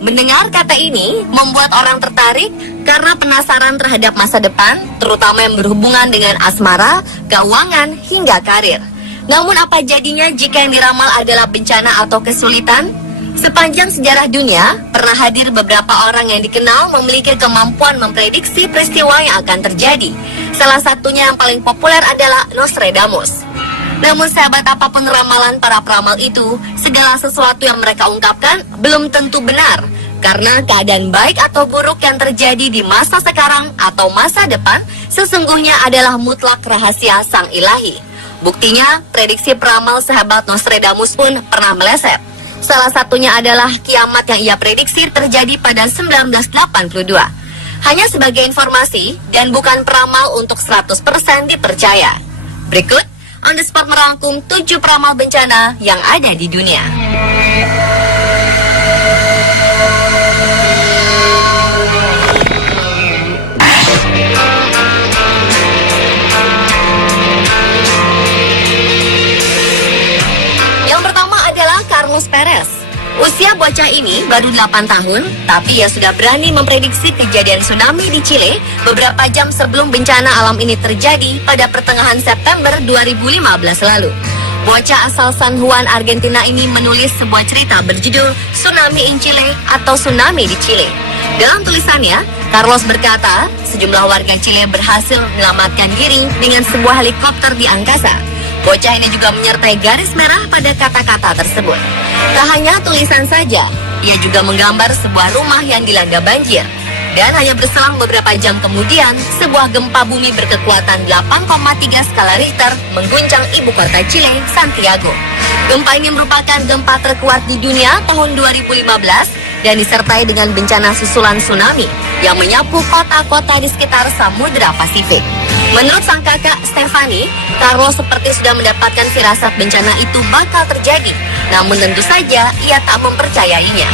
Mendengar kata ini membuat orang tertarik karena penasaran terhadap masa depan, terutama yang berhubungan dengan asmara, keuangan, hingga karir. Namun apa jadinya jika yang diramal adalah bencana atau kesulitan? Sepanjang sejarah dunia, pernah hadir beberapa orang yang dikenal memiliki kemampuan memprediksi peristiwa yang akan terjadi. Salah satunya yang paling populer adalah Nostradamus. Namun sahabat, apapun ramalan para peramal itu, segala sesuatu yang mereka ungkapkan belum tentu benar. Karena keadaan baik atau buruk yang terjadi di masa sekarang atau masa depan sesungguhnya adalah mutlak rahasia sang ilahi. Buktinya, prediksi peramal sahabat Nostradamus pun pernah meleset. Salah satunya adalah kiamat yang ia prediksi terjadi pada 1982. Hanya sebagai informasi dan bukan peramal untuk 100% dipercaya. Berikut, On The Spot merangkum 7 peramal bencana yang ada di dunia. Carlos Perez. Usia bocah ini baru 8 tahun, tapi ia sudah berani memprediksi kejadian tsunami di Chile beberapa jam sebelum bencana alam ini terjadi pada pertengahan September 2015 lalu. Bocah asal San Juan, Argentina ini menulis sebuah cerita berjudul Tsunami in Chile atau Tsunami di Chile. Dalam tulisannya, Carlos berkata, sejumlah warga Chile berhasil menyelamatkan diri dengan sebuah helikopter di angkasa. Bocah ini juga menyertai garis merah pada kata-kata tersebut. Tak hanya tulisan saja, ia juga menggambar sebuah rumah yang dilanda banjir. Dan hanya berselang beberapa jam kemudian, sebuah gempa bumi berkekuatan 8,3 skala Richter mengguncang ibu kota Chile, Santiago. Gempa ini merupakan gempa terkuat di dunia tahun 2015 dan disertai dengan bencana susulan tsunami yang menyapu kota-kota di sekitar Samudra Pasifik. Menurut sang kakak Stefani, Carlos seperti sudah mendapatkan firasat bencana itu bakal terjadi. Namun tentu saja ia tak mempercayainya.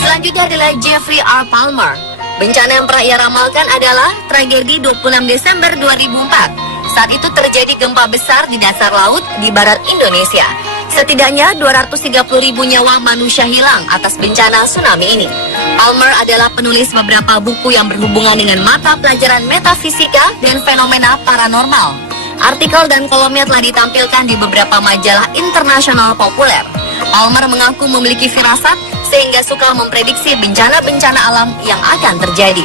Selanjutnya adalah Jeffrey R. Palmer. Bencana yang pernah ia ramalkan adalah tragedi 26 Desember 2004. Saat itu terjadi gempa besar di dasar laut di barat Indonesia. Setidaknya 230.000 nyawa manusia hilang atas bencana tsunami ini. Palmer adalah penulis beberapa buku yang berhubungan dengan mata pelajaran metafisika dan fenomena paranormal. Artikel dan kolomnya telah ditampilkan di beberapa majalah internasional populer. Palmer mengaku memiliki firasat sehingga suka memprediksi bencana-bencana alam yang akan terjadi.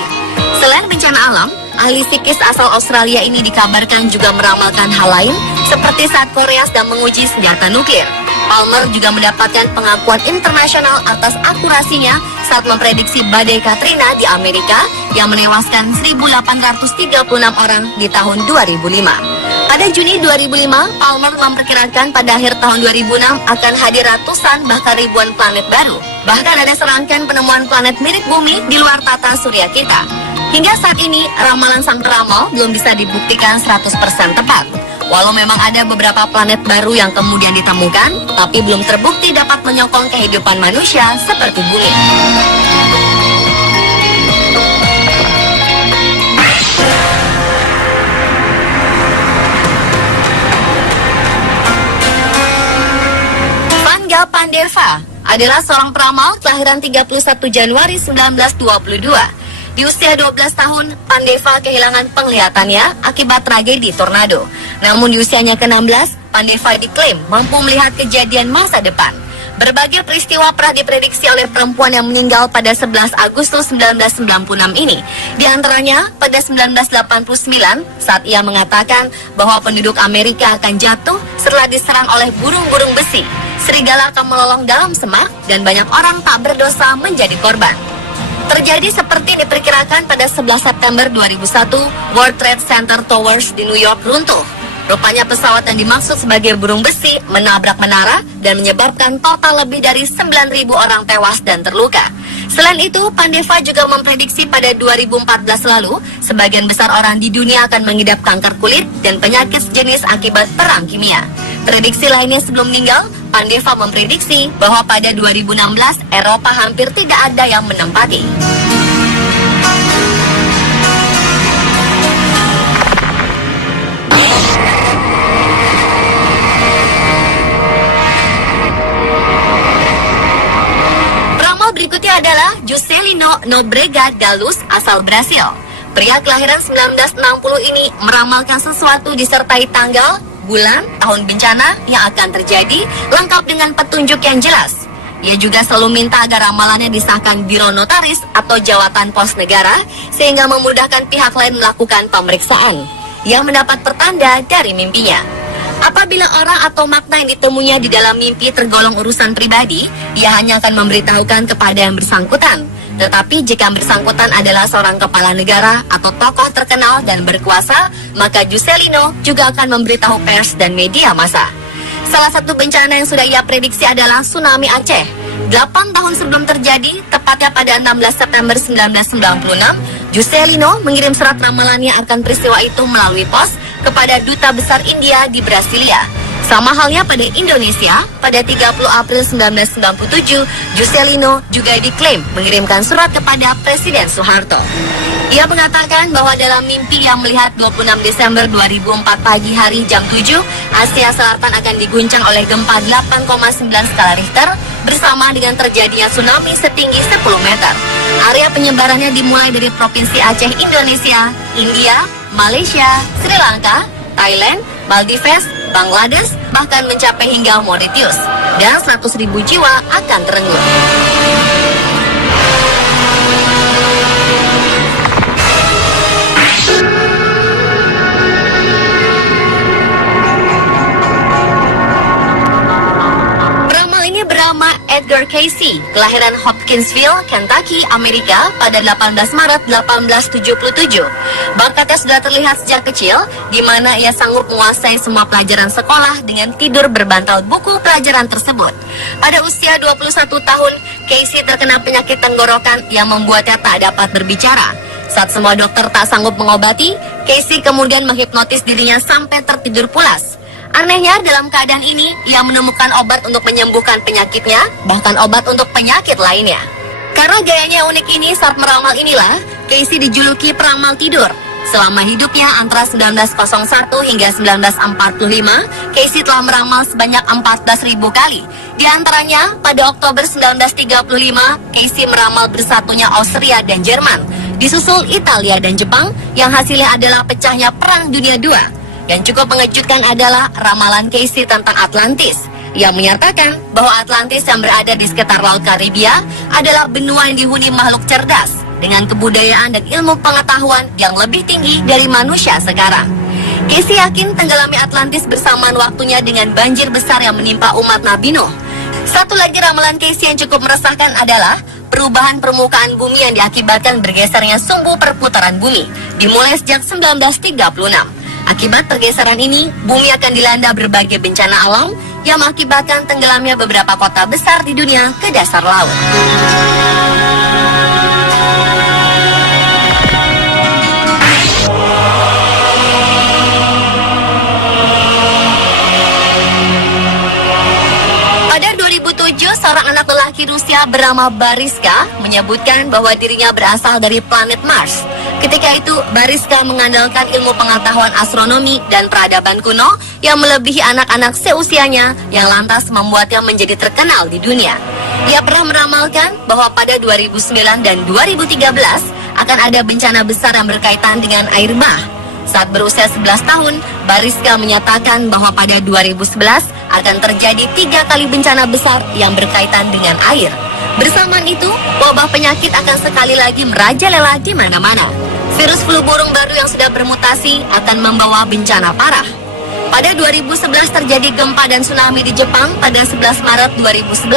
Selain bencana alam, ahli psikis asal Australia ini dikabarkan juga meramalkan hal lain, seperti saat Korea sedang menguji senjata nuklir. Palmer juga mendapatkan pengakuan internasional atas akurasinya saat memprediksi badai Katrina di Amerika yang menewaskan 1.836 orang di tahun 2005. Pada Juni 2005, Palmer memperkirakan pada akhir tahun 2006 akan hadir ratusan bahkan ribuan planet baru. Bahkan ada serangkaian penemuan planet mirip bumi di luar tata surya kita. Hingga saat ini, ramalan sang peramal belum bisa dibuktikan 100% tepat. Walau memang ada beberapa planet baru yang kemudian ditemukan, tapi belum terbukti dapat menyokong kehidupan manusia seperti bumi. Vanga Pandeva adalah seorang peramal kelahiran 31 Januari 1922. Di usia 12 tahun, Pandeva kehilangan penglihatannya akibat tragedi tornado. Namun di usianya ke-16, Pandeva diklaim mampu melihat kejadian masa depan. Berbagai peristiwa pernah diprediksi oleh perempuan yang meninggal pada 11 Agustus 1996 ini. Di antaranya, pada 1989, saat ia mengatakan bahwa penduduk Amerika akan jatuh setelah diserang oleh burung-burung besi. Serigala akan melolong dalam semak dan banyak orang tak berdosa menjadi korban. Terjadi seperti diperkirakan pada 11 September 2001, World Trade Center Towers di New York runtuh. Rupanya pesawat yang dimaksud sebagai burung besi menabrak menara dan menyebabkan total lebih dari 9.000 orang tewas dan terluka. Selain itu, Pandeva juga memprediksi pada 2014 lalu, sebagian besar orang di dunia akan mengidap kanker kulit dan penyakit sejenis akibat perang kimia. Prediksi lainnya sebelum meninggal, Pandeva memprediksi bahwa pada 2016 Eropa hampir tidak ada yang menempati. Berikutnya adalah Juscelino Nóbrega da Luz asal Brasil. Pria kelahiran 1960 ini meramalkan sesuatu disertai tanggal, bulan, tahun bencana yang akan terjadi, lengkap dengan petunjuk yang jelas. Ia juga selalu minta agar ramalannya disahkan Biro Notaris atau Jawatan Pos Negara sehingga memudahkan pihak lain melakukan pemeriksaan. Ia mendapat pertanda dari mimpinya. Apabila orang atau makna yang ditemuinya di dalam mimpi tergolong urusan pribadi, ia hanya akan memberitahukan kepada yang bersangkutan. Tetapi jika yang bersangkutan adalah seorang kepala negara atau tokoh terkenal dan berkuasa, maka Juscelino juga akan memberitahu pers dan media massa. Salah satu bencana yang sudah ia prediksi adalah tsunami Aceh. 8 tahun sebelum terjadi, tepatnya pada 16 September 1996, Juscelino mengirim surat ramalannya akan peristiwa itu melalui pos kepada Duta Besar India di Brasilia. Sama halnya pada Indonesia, pada 30 April 1997, Juscelino juga diklaim mengirimkan surat kepada Presiden Soeharto. Ia mengatakan bahwa dalam mimpi yang melihat 26 Desember 2004 pagi hari jam 7, Asia Selatan akan diguncang oleh gempa 8,9 skala Richter bersama dengan terjadinya tsunami setinggi 10 meter. Area penyebarannya dimulai dari Provinsi Aceh, Indonesia, India, Malaysia, Sri Lanka, Thailand, Maldives, Bangladesh, bahkan mencapai hingga Mauritius. Dan 100.000 jiwa akan terenggut. Edgar Cayce, kelahiran Hopkinsville, Kentucky, Amerika pada 18 Maret 1877. Bakatnya sudah terlihat sejak kecil, di mana ia sanggup menguasai semua pelajaran sekolah dengan tidur berbantal buku pelajaran tersebut. Pada usia 21 tahun, Cayce terkena penyakit tenggorokan yang membuatnya tak dapat berbicara. Saat semua dokter tak sanggup mengobati, Cayce kemudian menghipnotis dirinya sampai tertidur pulas. Anehnya, dalam keadaan ini, ia menemukan obat untuk menyembuhkan penyakitnya, bahkan obat untuk penyakit lainnya. Karena gayanya unik ini saat meramal inilah, Cayce dijuluki peramal tidur. Selama hidupnya antara 1901 hingga 1945, Cayce telah meramal sebanyak 14.000 kali. Di antaranya, pada Oktober 1935, Cayce meramal bersatunya Austria dan Jerman, disusul Italia dan Jepang, yang hasilnya adalah pecahnya Perang Dunia II. Yang cukup mengejutkan adalah ramalan Cayce tentang Atlantis. Ia menyatakan bahwa Atlantis yang berada di sekitar Laut Karibia adalah benua yang dihuni makhluk cerdas dengan kebudayaan dan ilmu pengetahuan yang lebih tinggi dari manusia sekarang. Cayce yakin tenggelamnya Atlantis bersamaan waktunya dengan banjir besar yang menimpa umat Nabi Nuh. Satu lagi ramalan Cayce yang cukup meresahkan adalah perubahan permukaan bumi yang diakibatkan bergesernya sumbu perputaran bumi, dimulai sejak 1936. Akibat pergeseran ini, bumi akan dilanda berbagai bencana alam yang mengakibatkan tenggelamnya beberapa kota besar di dunia ke dasar laut. Pada 2007, seorang anak lelaki Rusia bernama Bariska menyebutkan bahwa dirinya berasal dari planet Mars. Ketika itu, Bariska mengandalkan ilmu pengetahuan astronomi dan peradaban kuno yang melebihi anak-anak seusianya yang lantas membuatnya menjadi terkenal di dunia. Ia pernah meramalkan bahwa pada 2009 dan 2013 akan ada bencana besar yang berkaitan dengan air bah. Saat berusia 11 tahun, Bariska menyatakan bahwa pada 2011 akan terjadi 3 kali bencana besar yang berkaitan dengan air. Bersamaan itu, wabah penyakit akan sekali lagi merajalela di mana-mana. Virus flu burung baru yang sudah bermutasi akan membawa bencana parah. Pada 2011 terjadi gempa dan tsunami di Jepang pada 11 Maret 2011.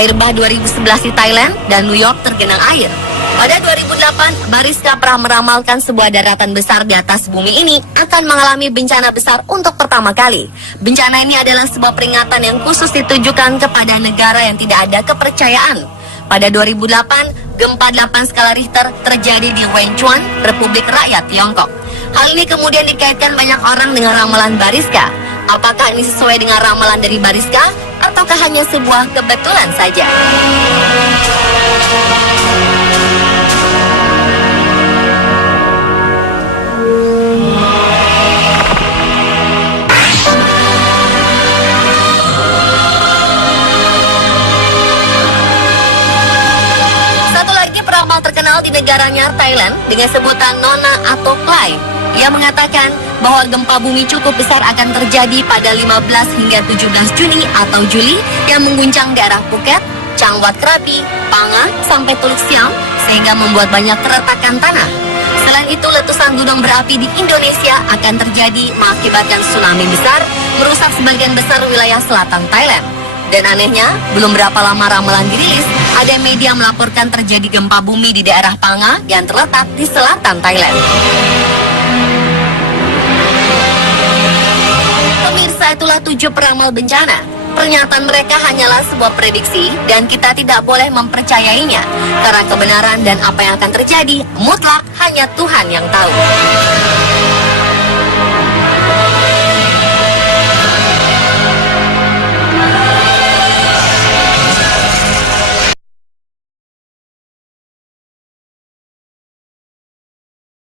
Air bah 2011 di Thailand dan New York tergenang air. Pada 2008, Bariska pernah meramalkan sebuah daratan besar di atas bumi ini akan mengalami bencana besar untuk pertama kali. Bencana ini adalah sebuah peringatan yang khusus ditujukan kepada negara yang tidak ada kepercayaan. Pada 2008, gempa 8 skala Richter terjadi di Wenchuan, Republik Rakyat Tiongkok. Hal ini kemudian dikaitkan banyak orang dengan ramalan Bariska. Apakah ini sesuai dengan ramalan dari Bariska atau ataukah hanya sebuah kebetulan saja? Satu lagi peramal terkenal di negaranya Thailand dengan sebutan Nona atau Klai. Ia mengatakan bahwa gempa bumi cukup besar akan terjadi pada 15 hingga 17 Juni atau Juli yang mengguncang daerah Phuket, Changwat Krabi, Panga, sampai Teluk Siam sehingga membuat banyak keretakan tanah. Selain itu, letusan gunung berapi di Indonesia akan terjadi mengakibatkan tsunami besar, merusak sebagian besar wilayah selatan Thailand. Dan anehnya, belum berapa lama ramalan dirilis, ada media melaporkan terjadi gempa bumi di daerah Panga yang terletak di selatan Thailand. Pemirsa, itulah 7 peramal bencana. Pernyataan mereka hanyalah sebuah prediksi dan kita tidak boleh mempercayainya. Karena kebenaran dan apa yang akan terjadi mutlak hanya Tuhan yang tahu.